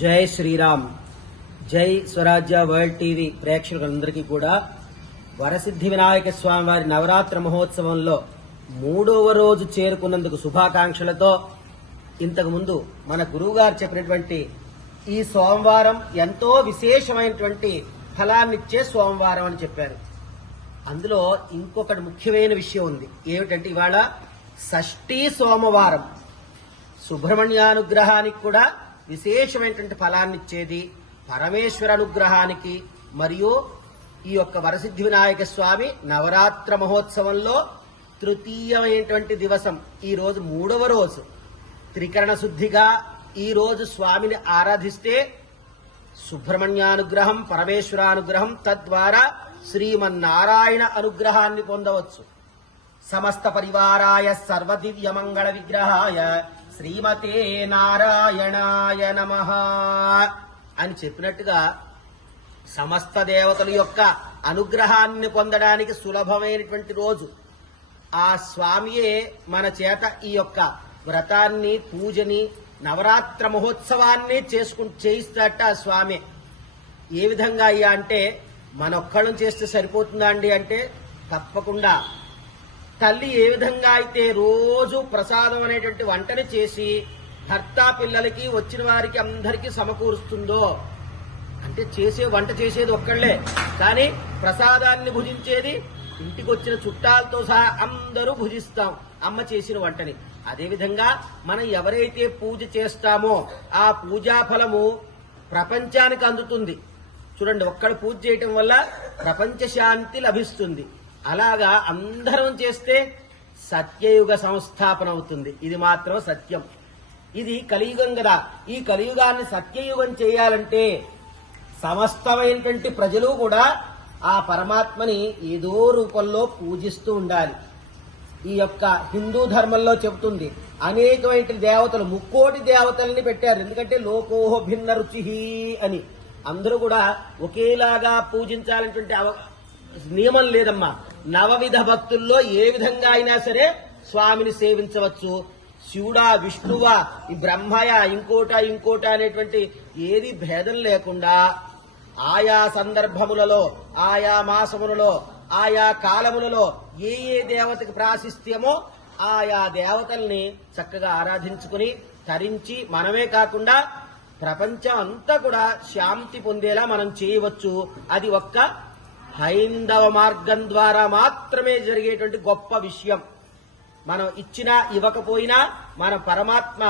జై శ్రీరామ్. జై స్వరాజ్య world TV ప్రేక్షకులందరికీ కూడా వరసిద్ధి వినాయక స్వామి వారి నవరాత్రి మహోత్సవంలో 3వ రోజు చేరుకున్నందుకు శుభాకాంక్షలతో ఇంతకు ముందు మన గురువుగారు చెప్పినటువంటి ఈ సోమవారం ఎంతో విశేషమైనటువంటి ఫలాన్నిచ్చే సోమవారం అని చెప్పారు. అందులో ఇంకొకటి ముఖ్యమైన విషయం ఉంది. ఏమిటంటే ఇవాళ షష్ఠీ సోమవారం. సుబ్రహ్మణ్యానుగ్రహానికి కూడా విశేషమైనటువంటి ఫలాన్నిచ్చేది, పరమేశ్వర అనుగ్రహానికి మరియు ఈ యొక్క వరసిద్ధి వినాయక స్వామి నవరాత్ర మహోత్సవంలో తృతీయమైనటువంటి దివసం. ఈ రోజు 3వ రోజు. త్రికరణ శుద్ధిగా ఈ రోజు స్వామిని ఆరాధిస్తే సుబ్రహ్మణ్యానుగ్రహం, పరమేశ్వరానుగ్రహం, తద్వారా శ్రీమన్నారాయణ అనుగ్రహాన్ని పొందవచ్చు. సమస్త పరివారాయ సర్వదివ్య మంగళ విగ్రహాయ శ్రీమతే నారాయణాయ నమః అని చెప్పినట్టుగా సమస్త దేవతల యొక్క అనుగ్రహాన్ని పొందడానికి సులభమైనటువంటి రోజు. ఆ స్వామియే మన చేత ఈ యొక్క వ్రతాన్ని, పూజని, నవరాత్ర మహోత్సవాన్ని చేయిస్తాట ఆ స్వామి. ఏ విధంగా అయ్యా అంటే మనొక్కళ్ళం చేస్తే సరిపోతుందా అండి అంటే తప్పకుండా. తల్లి ఏ విధంగా అయితే రోజు ప్రసాదం అనేటువంటి వంటని చేసి భర్త, పిల్లలకి, వచ్చిన వారికి అందరికీ సమకూరుస్తుందో, అంటే వంట చేసేది ఒక్కళ్లే, కానీ ప్రసాదాన్ని భుజించేది ఇంటికి వచ్చిన చుట్టాలతో సహా అందరూ భుజిస్తాం అమ్మ చేసిన వంటని. అదేవిధంగా మనం ఎవరైతే పూజ చేస్తామో ఆ పూజా ఫలము ప్రపంచానికి అందుతుంది. చూడండి, ఒక్కడు పూజ చేయటం వల్ల ప్రపంచ శాంతి లభిస్తుంది. అలాగా అందరం చేస్తే సత్యయుగ సంస్థాపన అవుతుంది. ఇది మాత్రం సత్యం. ఇది కలియుగం కదా. ఈ కలియుగాన్ని సత్యయుగం చేయాలంటే సమస్తమైనటువంటి ప్రజలు కూడా ఆ పరమాత్మని ఏదో రూపంలో పూజిస్తూ ఉండాలి. ఈ యొక్క హిందూ ధర్మంలో చెబుతుంది అనేకమైన దేవతలు, 3 కోటి దేవతల్ని పెట్టారు. ఎందుకంటే లోకోహ భిన్న రుచి అని. అందరూ కూడా ఒకేలాగా పూజించాలనేటువంటి నియమం లేదమ్మా. 9 విధ భక్తుల్లో ఏ విధంగా అయినా సరే స్వామిని సేవించవచ్చు. శివుడా, విష్ణువా, ఈ బ్రహ్మయ, ఇంకోట అనేటువంటి ఏది భేదం లేకుండా ఆయా సందర్భములలో, ఆయా మాసములలో, ఆయా కాలములలో ఏ దేవతకి ప్రాశస్త్యమో ఆయా దేవతల్ని చక్కగా ఆరాధించుకుని తరించి మనమే కాకుండా ప్రపంచం అంతా కూడా శాంతి పొందేలా మనం చేయవచ్చు. అది ఒక్క హైందవ మార్గం ద్వారా మాత్రమే జరిగేటువంటి గొప్ప విషయం. మనం ఇచ్చినా ఇవ్వకపోయినా మన పరమాత్మ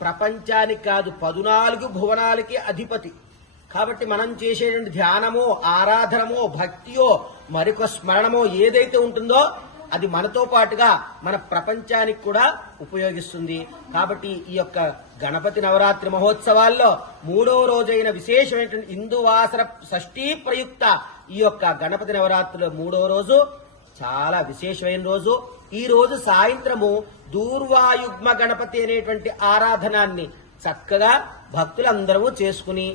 ప్రపంచానికి కాదు 14 భువనాలకి అధిపతి. కాబట్టి మనం చేసేటువంటి ధ్యానమో, ఆరాధనమో, భక్తియో, మరొక స్మరణమో ఏదైతే ఉంటుందో అది మనతో పాటుగా మన ప్రపంచానికి కూడా ఉపయోగిస్తుంది. కాబట్టి ఈ యొక్క గణపతి నవరాత్రి మహోత్సవాల్లో 3వ రోజైన విశేషమైనటువంటి ఇందువాసర షష్ఠీ ప్రయుక్త ఈ యొక్క గణపతి నవరాత్రిలో 3వ రోజు చాలా విశేషమైన రోజు. ఈ రోజు సాయంత్రము దూర్వాయుగ్మ గణపతి అనేటువంటి ఆరాధనాన్ని చక్కగా భక్తులందరూ చేసుకుని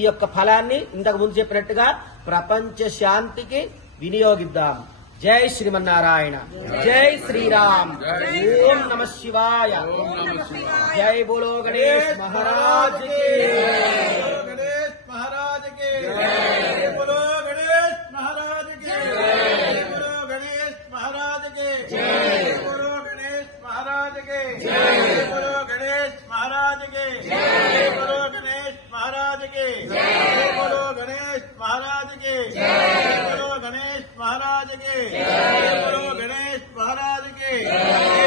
ఈ యొక్క ఫలాన్ని ఇంతకు ముందు చెప్పినట్టుగా ప్రపంచ శాంతికి వినియోగిద్దాం. జై శ్రీమన్నారాయణ. జై శ్రీరామ్. ఓం నమ శివాయ. జై బోలో గణేష్ మహారాజ్ కి. गणेश महाराज के जय। बोलो गणेश महाराज के जय। बोलो गणेश महाराज के जय। बोलो गणेश महाराज के जय। बोलो गणेश महाराज के जय। बोलो गणेश महाराज के जय। बोलो गणेश महाराज के जय। बोलो गणेश महाराज के जय। बोलो गणेश महाराज के जय।